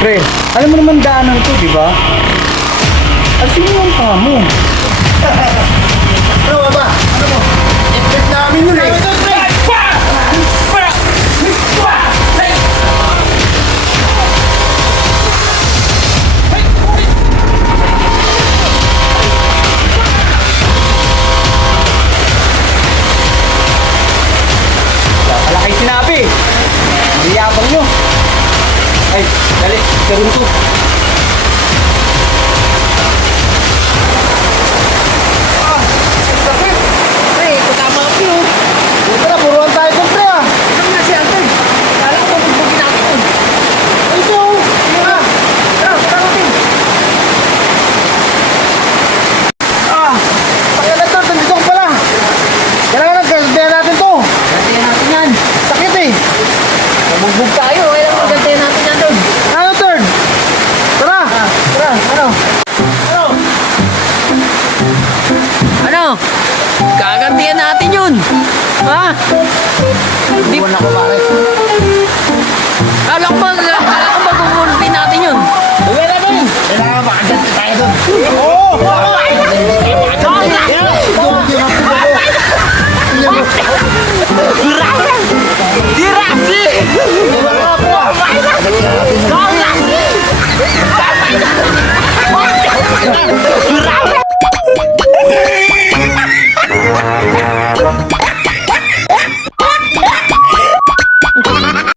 Pre, alam mo naman daanan to, di ba? Alisin mo yung paa mo. Ano ba? Ano mo? Ipit namin yun eh. Wala kayo sinabi. Hindi yabang nyo. Ay, dali, karoon to. Pre, kasama kami oh. Huwag na, buruan tayo kung pre ah. Saan nga si Alfred? Kala ko pagbugin natin yun. Ito oh. Ah, tara, tara natin. Ah, pakialat na, nandito ko pala. Kailangan na, gantihan natin to. Gantihan natin yan. Sakit eh. Mabugbog tayo, kailangan gantihan natin yan doon. Ano, third? Tara, tara, ano? Ano? Ano? Gagantihan natin yun. Ha? Di Buwan ako pare. Kala ko ba gugulpin natin yun? Uwi namin! Kailangan makaganti tayo doon. Oo! Oo!